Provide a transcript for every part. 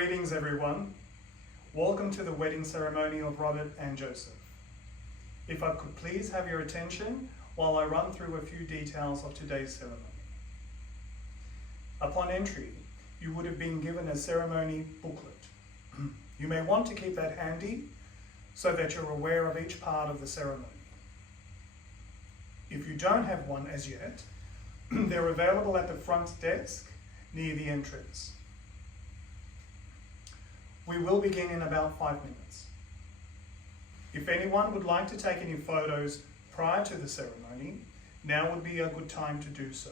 Greetings everyone. Welcome to the wedding ceremony of Robert and Joseph. If I could please have your attention while I run through a few details of today's ceremony. Upon entry, you would have been given a ceremony booklet. You may want to keep that handy so that you're aware of each part of the ceremony. If you don't have one as yet, they're available at the front desk near the entrance. We will begin in about 5 minutes. If anyone would like to take any photos prior to the ceremony, now would be a good time to do so,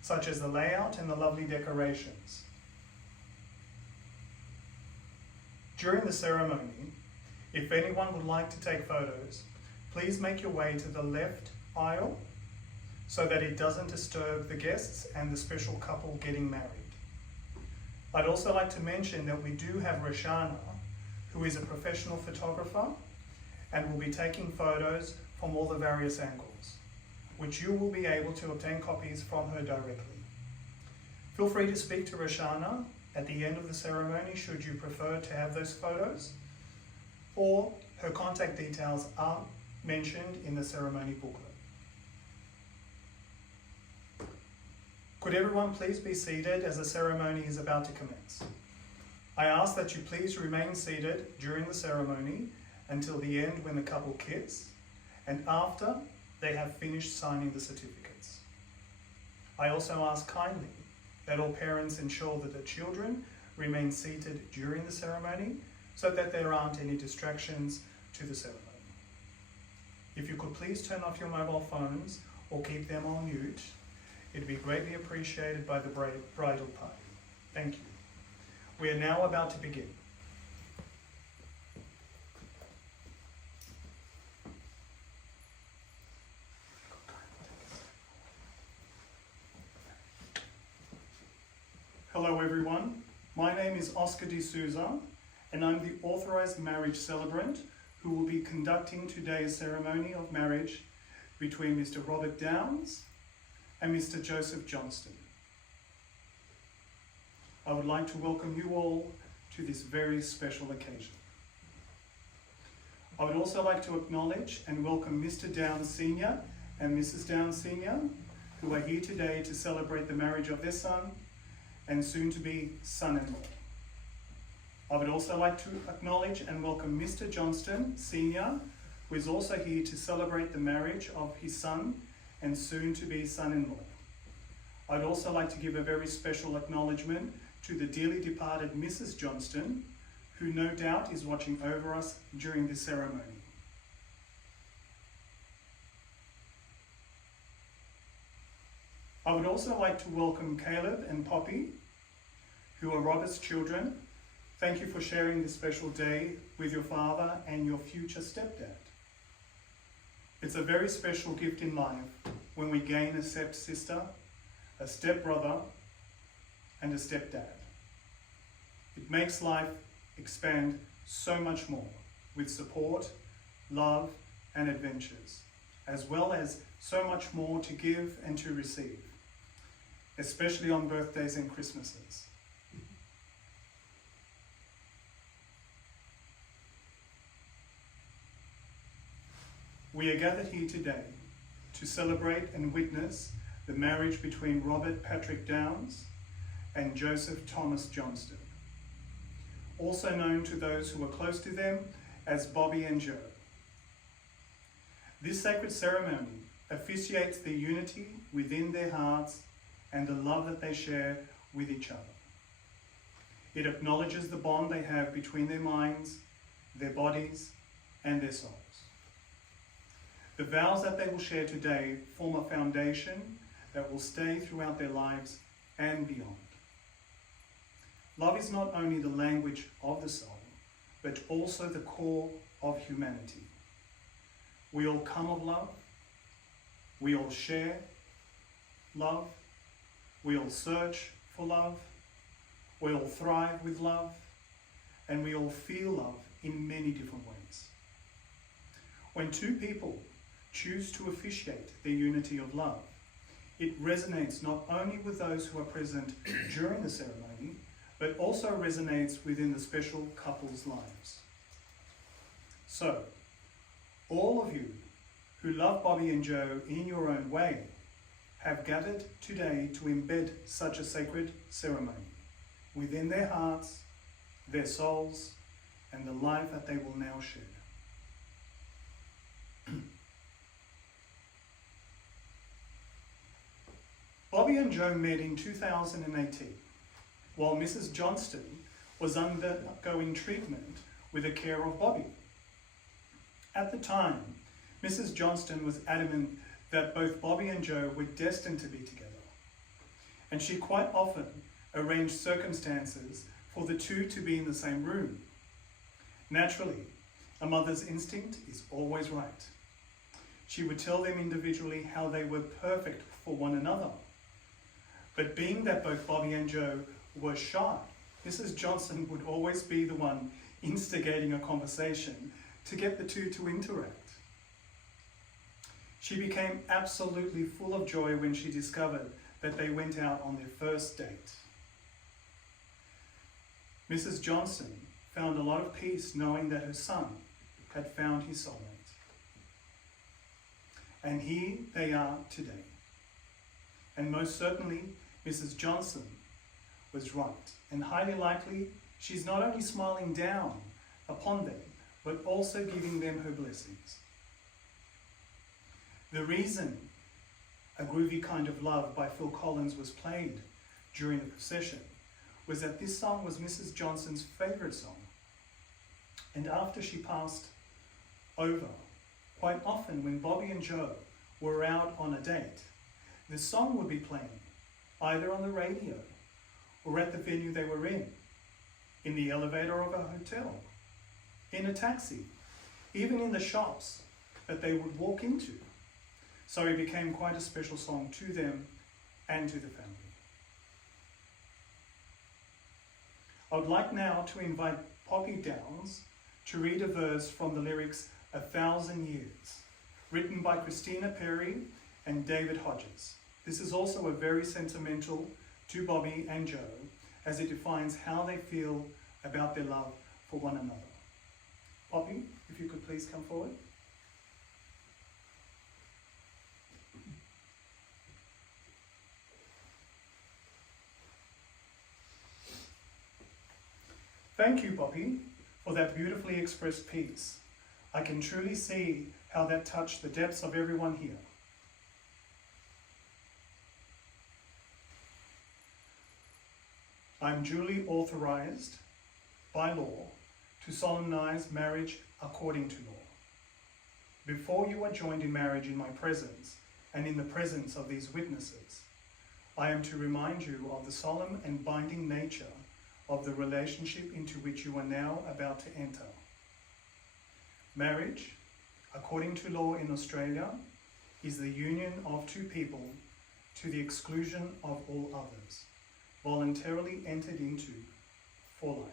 such as the layout and the lovely decorations. During the ceremony, if anyone would like to take photos, please make your way to the left aisle so that it doesn't disturb the guests and the special couple getting married. I'd also like to mention that we do have Roshana, who is a professional photographer and will be taking photos from all the various angles, which you will be able to obtain copies from her directly. Feel free to speak to Roshana at the end of the ceremony should you prefer to have those photos, or her contact details are mentioned in the ceremony booklet. Could everyone please be seated as the ceremony is about to commence? I ask that you please remain seated during the ceremony until the end when the couple kiss and after they have finished signing the certificates. I also ask kindly that all parents ensure that the children remain seated during the ceremony so that there aren't any distractions to the ceremony. If you could please turn off your mobile phones or keep them on mute, it'd be greatly appreciated by the bridal party. Thank you. We are now about to begin. Hello everyone, my name is Oscar De Sousa and I'm the authorised marriage celebrant who will be conducting today's ceremony of marriage between Mr. Robert Downs and Mr. Joseph Johnston. I would like to welcome you all to this very special occasion. I would also like to acknowledge and welcome Mr. Downs Sr. and Mrs. Downs Sr. who are here today to celebrate the marriage of their son and soon to be son-in-law. I would also like to acknowledge and welcome Mr. Johnston Sr., who is also here to celebrate the marriage of his son and soon to be son-in-law. I'd also like to give a very special acknowledgement to the dearly departed Mrs. Johnston, who no doubt is watching over us during this ceremony. I would also like to welcome Caleb and Poppy, who are Robert's children. Thank you for sharing this special day with your father and your future stepdad. It's a very special gift in life when we gain a stepsister, a stepbrother, and a stepdad. It makes life expand so much more with support, love, and adventures, as well as so much more to give and to receive, especially on birthdays and Christmases. We are gathered here today to celebrate and witness the marriage between Robert Patrick Downs and Joseph Thomas Johnston, also known to those who are close to them as Bobby and Joe. This sacred ceremony officiates the unity within their hearts and the love that they share with each other. It acknowledges the bond they have between their minds, their bodies, and their souls. The vows that they will share today form a foundation that will stay throughout their lives and beyond. Love is not only the language of the soul, but also the core of humanity. We all come of love, we all share love, we all search for love, we all thrive with love, and we all feel love in many different ways. When two people choose to officiate their unity of love, it resonates not only with those who are present during the ceremony, but also resonates within the special couple's lives. So, all of you who love Bobby and Joe in your own way have gathered today to embed such a sacred ceremony within their hearts, their souls, and the life that they will now share. Bobby and Joe met in 2018 while Mrs. Johnston was undergoing treatment with the care of Bobby. At the time, Mrs. Johnston was adamant that both Bobby and Joe were destined to be together, and she quite often arranged circumstances for the two to be in the same room. Naturally, a mother's instinct is always right. She would tell them individually how they were perfect for one another. But being that both Bobby and Joe were shy, Mrs. Johnston would always be the one instigating a conversation to get the two to interact. She became absolutely full of joy when she discovered that they went out on their first date. Mrs. Johnston found a lot of peace knowing that her son had found his soulmate. And here they are today. And most certainly, Mrs. Johnston was right, and highly likely she's not only smiling down upon them, but also giving them her blessings. The reason A Groovy Kind of Love by Phil Collins was played during the procession was that this song was Mrs. Johnston's favourite song. And after she passed over, quite often when Bobby and Joe were out on a date, the song would be playing, either on the radio or at the venue they were in the elevator of a hotel, in a taxi, even in the shops that they would walk into. So it became quite a special song to them and to the family. I would like now to invite Poppy Downs to read a verse from the lyrics 1,000 Years, written by Christina Perry and David Hodges. This is also a very sentimental to Bobby and Joe, as it defines how they feel about their love for one another. Poppy, if you could please come forward. Thank you, Poppy, for that beautifully expressed piece. I can truly see how that touched the depths of everyone here. I'm duly authorized by law to solemnize marriage according to law. Before you are joined in marriage in my presence and in the presence of these witnesses, I am to remind you of the solemn and binding nature of the relationship into which you are now about to enter. Marriage, according to law in Australia, is the union of two people to the exclusion of all others, voluntarily entered into for life.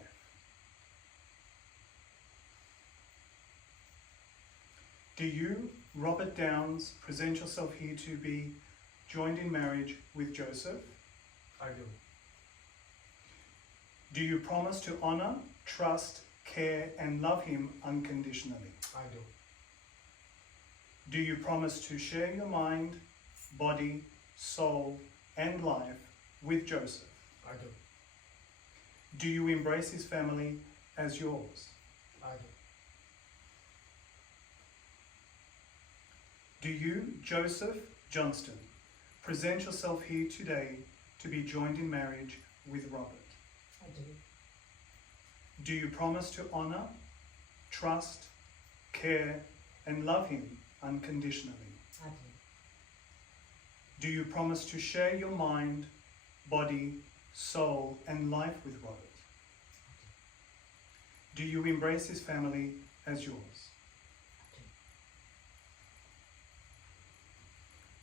Do you, Robert Downs, present yourself here to be joined in marriage with Joseph? I do. Do you promise to honour, trust, care and love him unconditionally? I do. Do you promise to share your mind, body, soul and life with Joseph? I do. Do you embrace his family as yours? I do. Do you, Joseph Johnston, present yourself here today to be joined in marriage with Robert? I do. Do you promise to honour, trust, care and love him unconditionally? I do. Do you promise to share your mind, body, soul and life with Robert? Do you embrace his family as yours?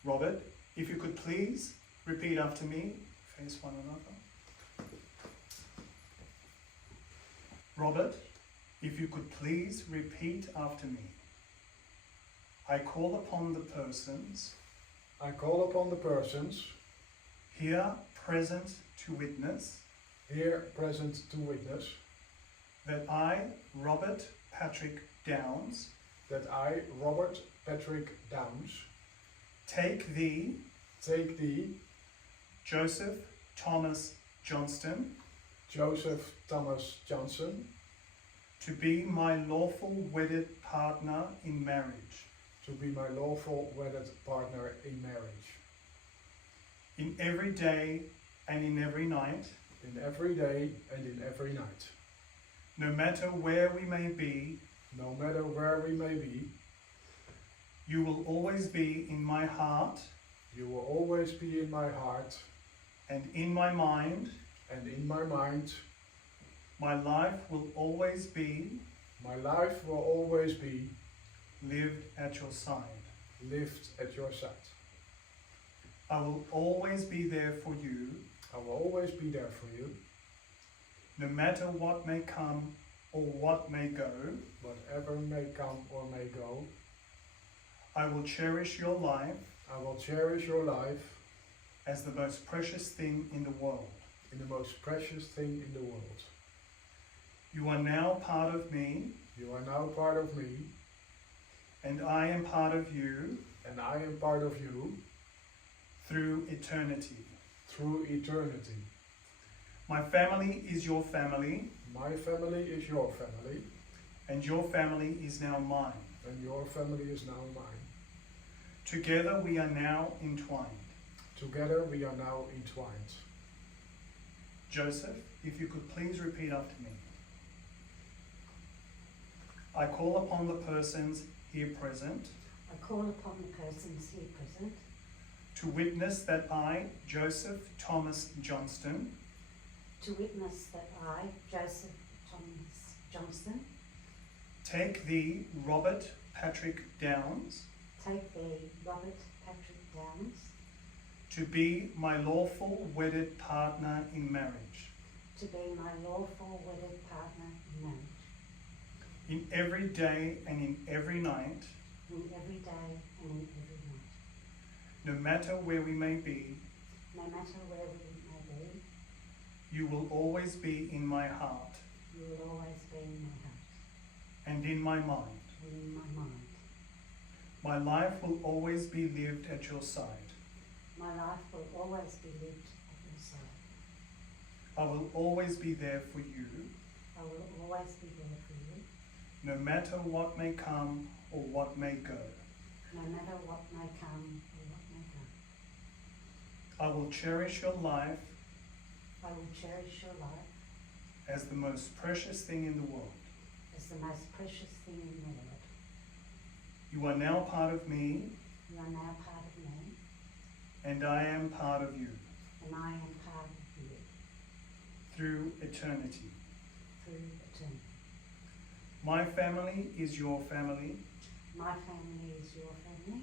Robert, if you could please repeat after me, face one another. Robert, if you could please repeat after me. I call upon the persons I call upon the persons here present to witness here present to witness, that I, Robert Patrick Downs, that I, Robert Patrick Downs, take thee, Joseph Thomas Johnston, Joseph Thomas Johnson, to be my lawful wedded partner in marriage, to be my lawful wedded partner in marriage, in every day and in every night, in every day and in every night, no matter where we may be, no matter where we may be. You will always be in my heart, You will always be in my heart and in my mind. and in my mind. My life will always be My life will always be lived at your side. lived at your side. I will always be there for you, I will always be there for you, no matter what may come or what may go. whatever may come or may go. I will cherish your life I will cherish your life as the most precious thing in the world. in the most precious thing in the world. You are now part of me, You are now part of me, and I am part of you and I am part of you through eternity. through eternity. My family is your family, My family is your family, and your family is now mine. and your family is now mine. Together we are now entwined. Together we are now entwined. Joseph, if you could please repeat after me. I call upon the persons here present I call upon the persons here present to witness that I, Joseph Thomas Johnston, to witness that I, Joseph Thomas Johnston, take thee, Robert Patrick Downs, take thee, Robert Patrick Downs, to be my lawful wedded partner in marriage, to be my lawful wedded partner in marriage, in every day and in every night, in every day and in every night, no matter where we may be. no matter where we may be. You will always be in my heart You will always be in my heart and in my mind. and in my mind. My life will always be lived at your side. My life will always be lived at your side. I will always be there for you, I will always be there for you, no matter what may come or what may go. no matter what may come or what may go. I will cherish your life I will cherish your life as the most precious thing in the world. as the most precious thing in the world. You are now part of me, You are now part of me, and I am part of you and I am part of you through eternity. through eternity. My family is your family, My family is your family,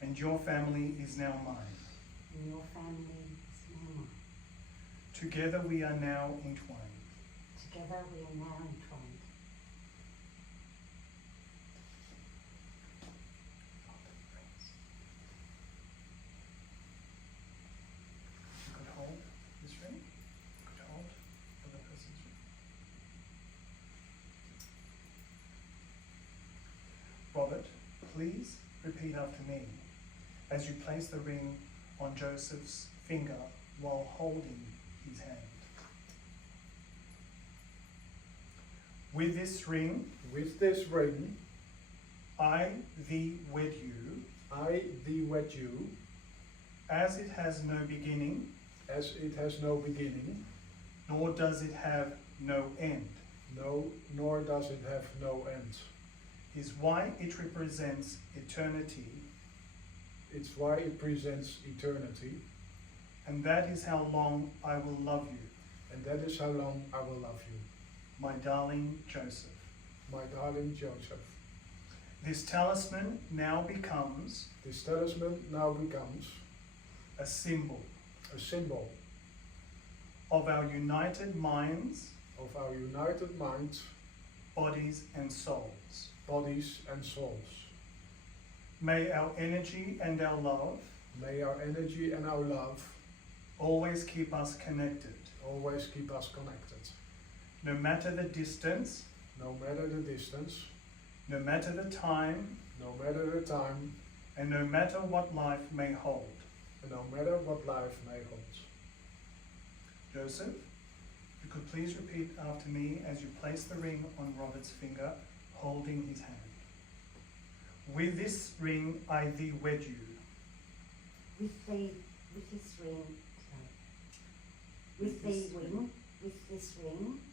and your family is now mine. and your family is now mine. Together we are now entwined. Together we are now entwined. You could hold this ring. You could hold the other person's ring. Robert, please repeat after me as you place the ring on Joseph's finger while holding his hand. With this ring, With this ring, I thee wed you, I thee wed you, as it has no beginning, as it has no beginning, nor does it have no end, no, nor does it have no end. is why it represents eternity, It's why it presents eternity, and that is how long I will love you, and that is how long I will love you, my darling Joseph. my darling Joseph. This talisman now becomes This talisman now becomes a symbol a symbol of our united minds, of our united minds, bodies and souls. bodies and souls. May our energy and our love May our energy and our love always keep us connected always keep us connected. No matter the distance, No matter the distance, no matter the time, no matter the time, and no matter what life may hold. and no matter what life may hold. Joseph, you could please repeat after me as you place the ring on Robert's finger, holding his hand. With this ring I thee wed you. With this ring, with this ring, With this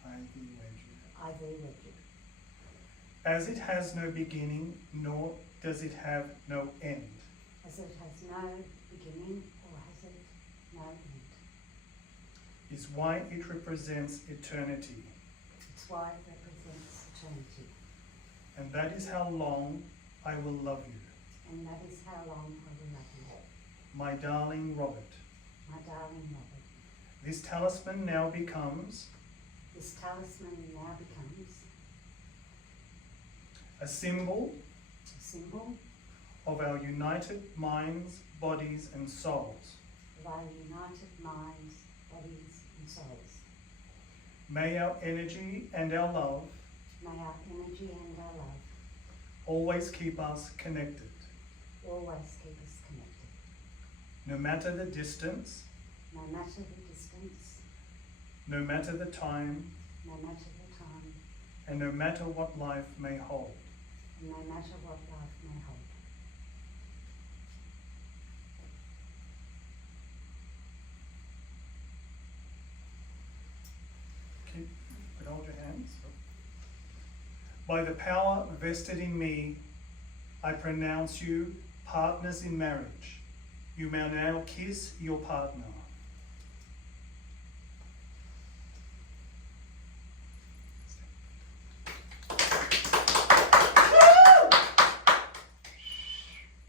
I thee wed you. I thee wed you. As it has no beginning, nor does it have no end. As it has no beginning, or has it no end. Is why it represents eternity. It's why it represents eternity. And that is how long I will love you. And that is how long I will love you. My darling Robert. My darling Robert. This talisman now becomes This talisman now becomes a symbol a symbol of our united minds, bodies and souls. of our united minds, bodies and souls. May our energy and our love May our energy and our love always keep us connected. always keep us connected. No matter the distance, No matter the distance, no matter the time, no matter the time, and no matter what life may hold. and no matter what life may hold. Hold your hands. By the power vested in me, I pronounce you partners in marriage. You may now kiss your partner.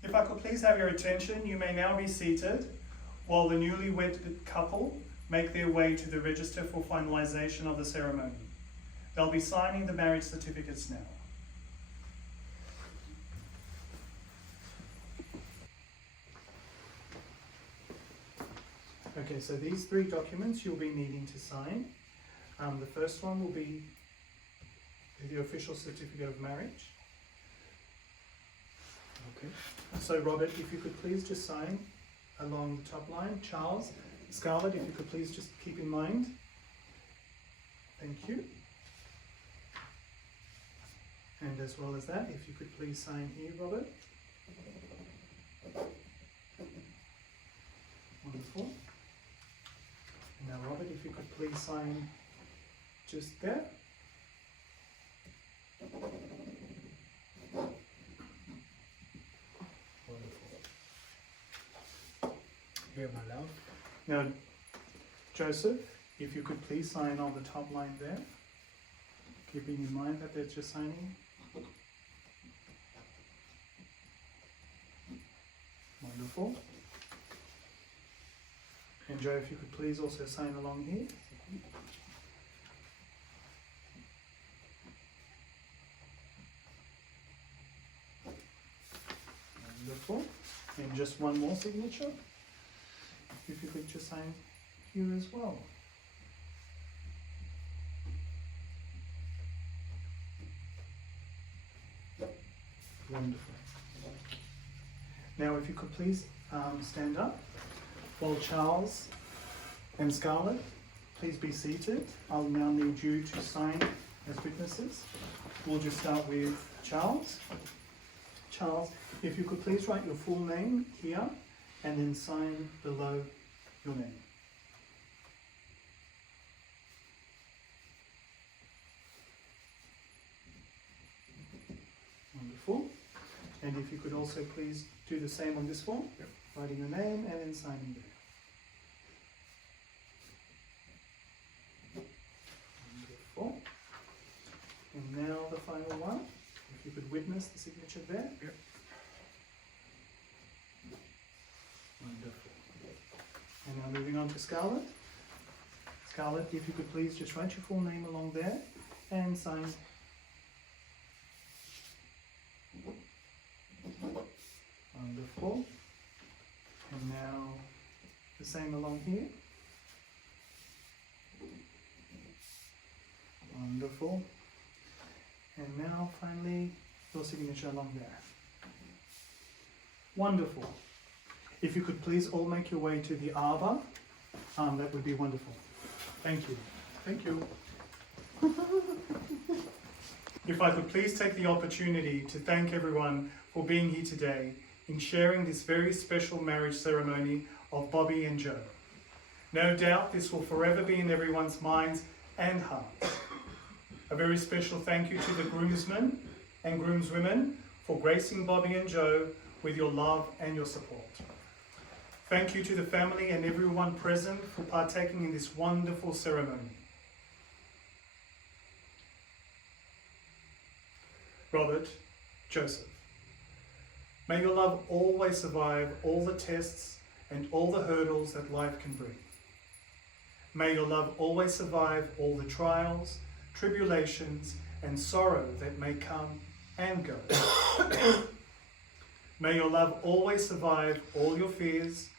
If I could please have your attention, you may now be seated while the newly wedded couple make their way to the register for finalisation of the ceremony. They'll be signing the marriage certificates now. Okay, so these three documents you'll be needing to sign. The first one will be the official certificate of marriage. Okay. So Robert, if you could please just sign along the top line. Charles, Scarlett, if you could please just keep in mind. Thank you. And as well as that, if you could please sign here, Robert. Wonderful. And now Robert, if you could please sign just there. Here, my love. Now, Joseph, if you could please sign on the top line there, keeping in mind that they're just signing. Wonderful. And Joe, if you could please also sign along here. Wonderful. And just one more signature. If you could just sign here as well. Wonderful. Now if you could please stand up while Charles and Scarlett, please be seated. I'll now need you to sign as witnesses. We'll just start with Charles. Charles, if you could please write your full name here and then sign below your name. Wonderful. And if you could also please do the same on this form, writing your name and then signing there. Wonderful. And now the final one. If you could witness the signature there. Yep. Wonderful. And now moving on to Scarlett. Scarlett, if you could please just write your full name along there and sign. Wonderful. And now the same along here. Wonderful. And now, finally, your signature along there. Wonderful. If you could please all make your way to the arbor, that would be wonderful. Thank you. Thank you. If I could please take the opportunity to thank everyone for being here today in sharing this very special marriage ceremony of Bobby and Joe. No doubt this will forever be in everyone's minds and hearts. A very special thank you to the groomsmen and groomswomen for gracing Bobby and Joe with your love and your support. Thank you to the family and everyone present for partaking in this wonderful ceremony. Robert, Joseph, may your love always survive all the tests and all the hurdles that life can bring. May your love always survive all the trials, tribulations, and sorrow that may come and go. May your love always survive all your fears,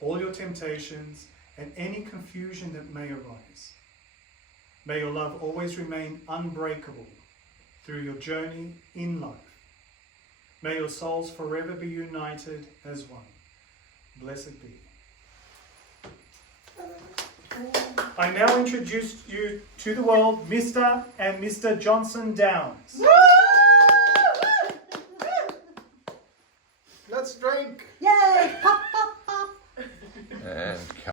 all your temptations, and any confusion that may arise. May your love always remain unbreakable through your journey in life. May your souls forever be united as one. Blessed be. I now introduce you to the world, Mr. and Mr. Johnson Downs. Let's drink.